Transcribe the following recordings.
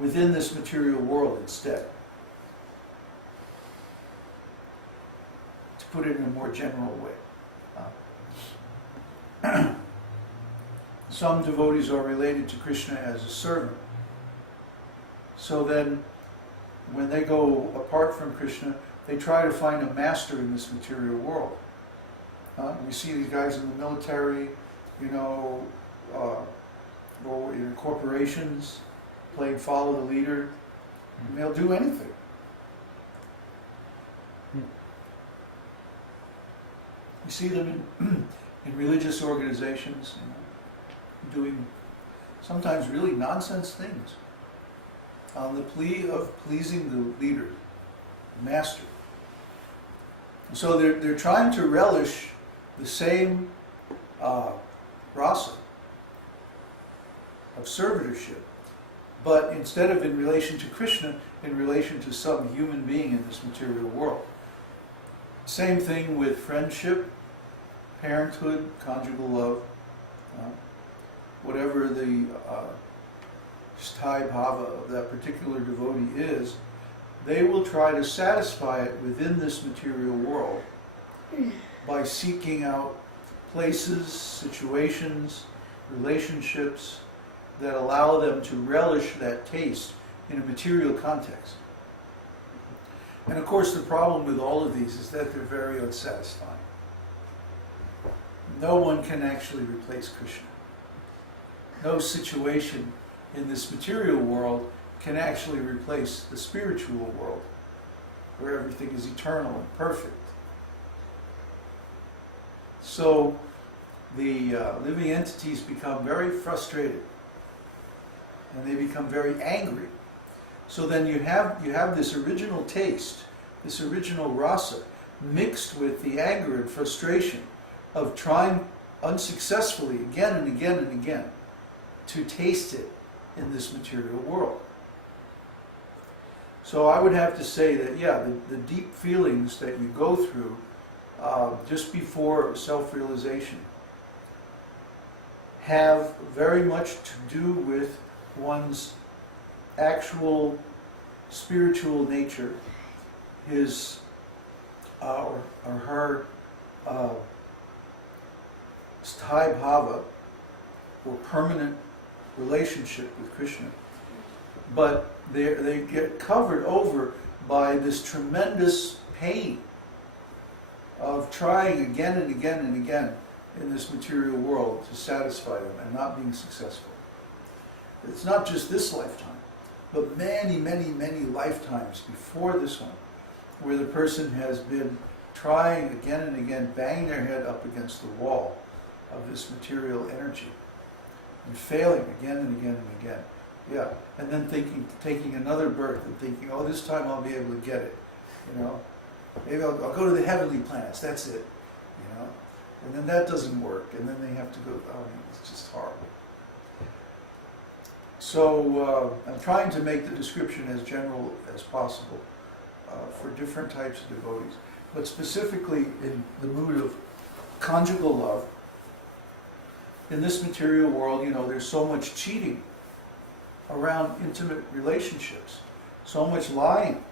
within this material world instead. To put it in a more general way. Some devotees are related to Krishna as a servant. So then, when they go apart from Krishna, they try to find a master in this material world. We see these guys in the military, or in corporations, playing follow the leader, and they'll do anything. We see them in religious organizations, doing sometimes really nonsense things on the plea of pleasing the leader, the master. So they're trying to relish the same rasa of servitorship, but instead of in relation to Krishna, in relation to some human being in this material world. Same thing with friendship, parenthood, conjugal love, whatever the sthāyi bhava of that particular devotee is, they will try to satisfy it within this material world by seeking out places, situations, relationships that allow them to relish that taste in a material context. And of course the problem with all of these is that they're very unsatisfying. No one can actually replace Krishna. No situation in this material world can actually replace the spiritual world, where everything is eternal and perfect. So the living entities become very frustrated, and they become very angry. So then you have this original taste, this original rasa, mixed with the anger and frustration of trying unsuccessfully again and again and again to taste it in this material world. So I would have to say that, the deep feelings that you go through just before self-realization have very much to do with one's actual spiritual nature, his or her sthāyi bhava, or permanent relationship with Krishna. But they get covered over by this tremendous pain of trying again and again and again in this material world to satisfy them and not being successful. It's not just this lifetime, but many, many, many lifetimes before this one, where the person has been trying again and again, banging their head up against the wall of this material energy and failing again and again and again. And then taking another birth and thinking, oh, this time I'll be able to get it, Maybe I'll go to the heavenly planets, that's it, And then that doesn't work, and then they have to go, it's just horrible. So I'm trying to make the description as general as possible for different types of devotees. But specifically in the mood of conjugal love, in this material world, there's so much cheating around intimate relationships, so much lying,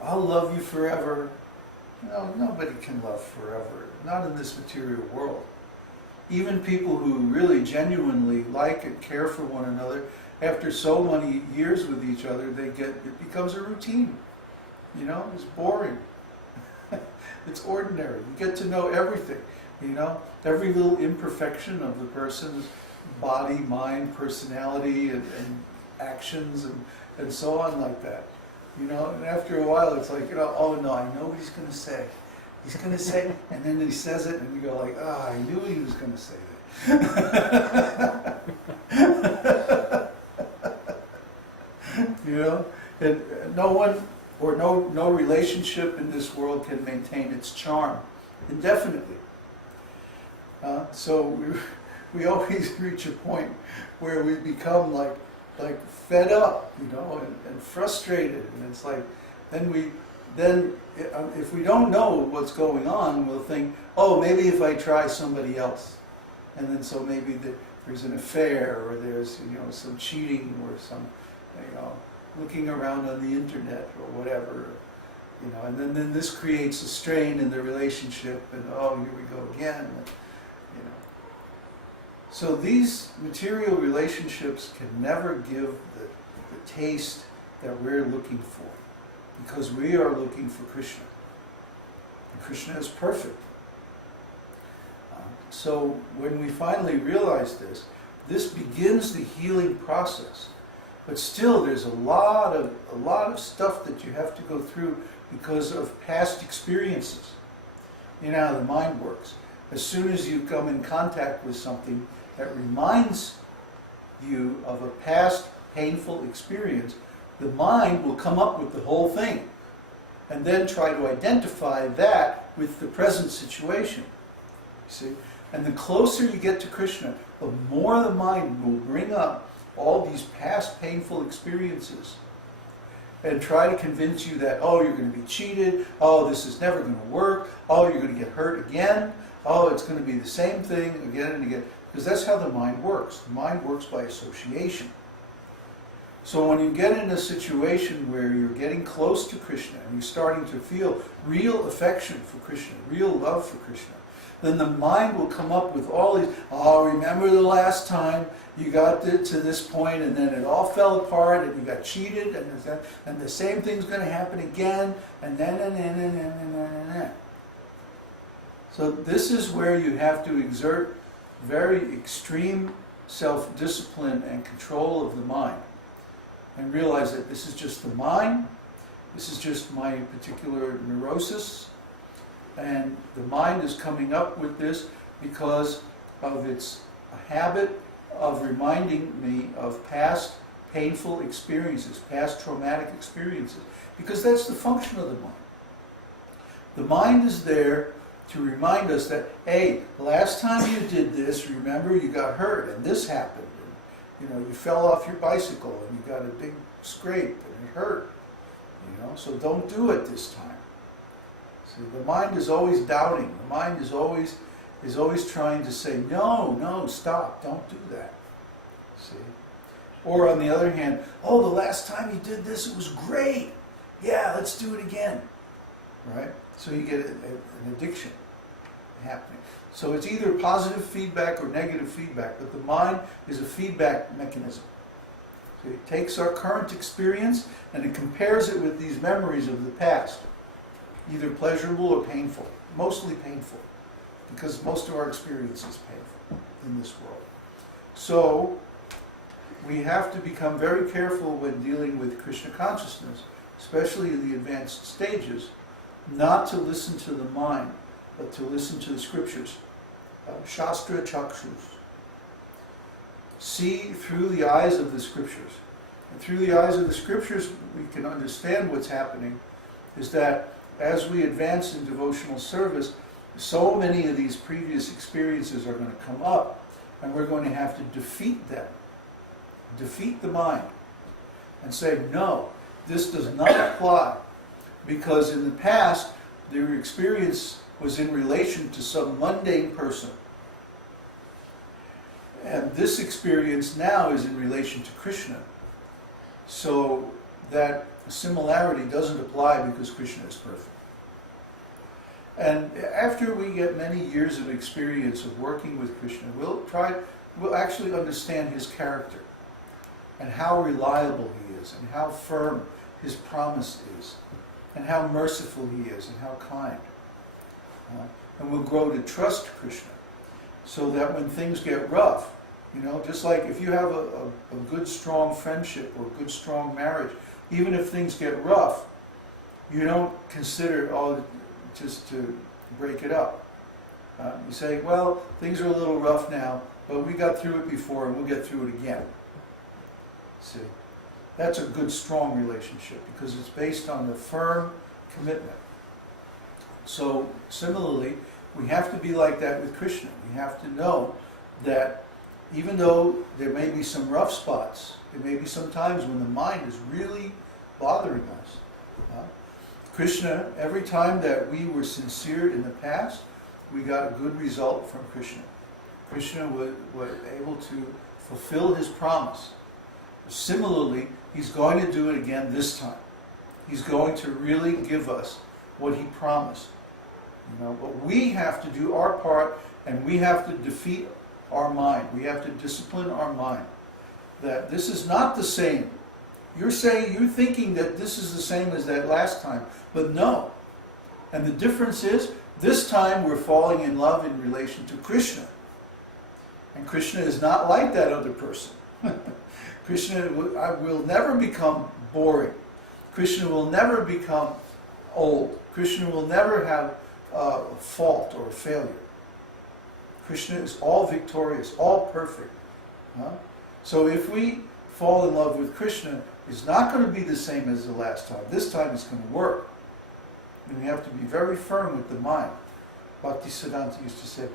I'll love you forever. Nobody can love forever, not in this material world. Even people who really genuinely like and care for one another, after so many years with each other, it becomes a routine. It's boring. It's ordinary. You get to know everything, every little imperfection of the person's body, mind, personality, and actions, and so on like that. And after a while it's like, oh no, I know what he's going to say. He's going to say, and then he says it, and you go like, I knew he was going to say that. And no one or no relationship in this world can maintain its charm indefinitely. So we always reach a point where we become like fed up, and frustrated, and it's like, then if we don't know what's going on, we'll think, oh, maybe if I try somebody else, and then so maybe there's an affair, or there's some cheating, or some looking around on the internet or whatever, and then this creates a strain in the relationship, and oh, here we go again, So these material relationships can never give the taste that we're looking for, because we are looking for Krishna. And Krishna is perfect. So when we finally realize this begins the healing process. But still, there's a lot of stuff that you have to go through because of past experiences. You know how the mind works. As soon as you come in contact with something that reminds you of a past painful experience, the mind will come up with the whole thing and then try to identify that with the present situation. You see? And the closer you get to Krishna, the more the mind will bring up all these past painful experiences and try to convince you that, oh, you're going to be cheated, oh, this is never going to work, oh, you're going to get hurt again, oh, it's going to be the same thing again and again. Because that's how the mind works. The mind works by association. So when you get in a situation where you're getting close to Krishna and you're starting to feel real affection for Krishna, real love for Krishna, then the mind will come up with all these, oh, remember the last time you got to this point and then it all fell apart and you got cheated and the same thing's going to happen again and then. So this is where you have to exert very extreme self-discipline and control of the mind and realize that this is just the mind, this is just my particular neurosis, and the mind is coming up with this because of its habit of reminding me of past painful experiences, past traumatic experiences, because that's the function of the mind. The mind is there to remind us that, hey, last time you did this, remember you got hurt and this happened. And, you fell off your bicycle and you got a big scrape and it hurt. So don't do it this time. See, the mind is always doubting. The mind is always trying to say, no, stop, don't do that. See? Or on the other hand, oh, the last time you did this, it was great. Yeah, let's do it again. Right? So you get an addiction happening. So it's either positive feedback or negative feedback, but the mind is a feedback mechanism. So it takes our current experience and it compares it with these memories of the past, either pleasurable or painful, mostly painful, because most of our experience is painful in this world. So we have to become very careful when dealing with Krishna consciousness, especially in the advanced stages, not to listen to the mind, but to listen to the scriptures. Shastra chakshus. See through the eyes of the scriptures. And through the eyes of the scriptures, we can understand what's happening, is that as we advance in devotional service, so many of these previous experiences are going to come up, and we're going to have to defeat them. Defeat the mind. And say, no, this does not apply. Because in the past, their experience was in relation to some mundane person. And this experience now is in relation to Krishna. So that similarity doesn't apply because Krishna is perfect. And after we get many years of experience of working with Krishna, we'll actually understand his character and how reliable he is and how firm his promise is and how merciful he is and how kind. And we'll grow to trust Krishna so that when things get rough, just like if you have a good strong friendship or a good strong marriage, even if things get rough, you don't consider, just to break it up. You say, well, things are a little rough now, but we got through it before and we'll get through it again. See, that's a good, strong relationship because it's based on a firm commitment. So, similarly, we have to be like that with Krishna. We have to know that even though there may be some rough spots, there may be some times when the mind is really bothering us. Krishna, every time that we were sincere in the past, we got a good result from Krishna. Krishna was able to fulfill his promise Similarly, he's going to do it again this time. He's going to really give us what he promised. But we have to do our part, and we have to defeat our mind. We have to discipline our mind. That this is not the same. You're thinking that this is the same as that last time, but no. And the difference is, this time we're falling in love in relation to Krishna. And Krishna is not like that other person. Krishna will never become boring. Krishna will never become old. Krishna will never have a fault or a failure. Krishna is all victorious, all perfect. So if we fall in love with Krishna, it's not going to be the same as the last time. This time it's going to work. And we have to be very firm with the mind. Bhaktisiddhanta used to say,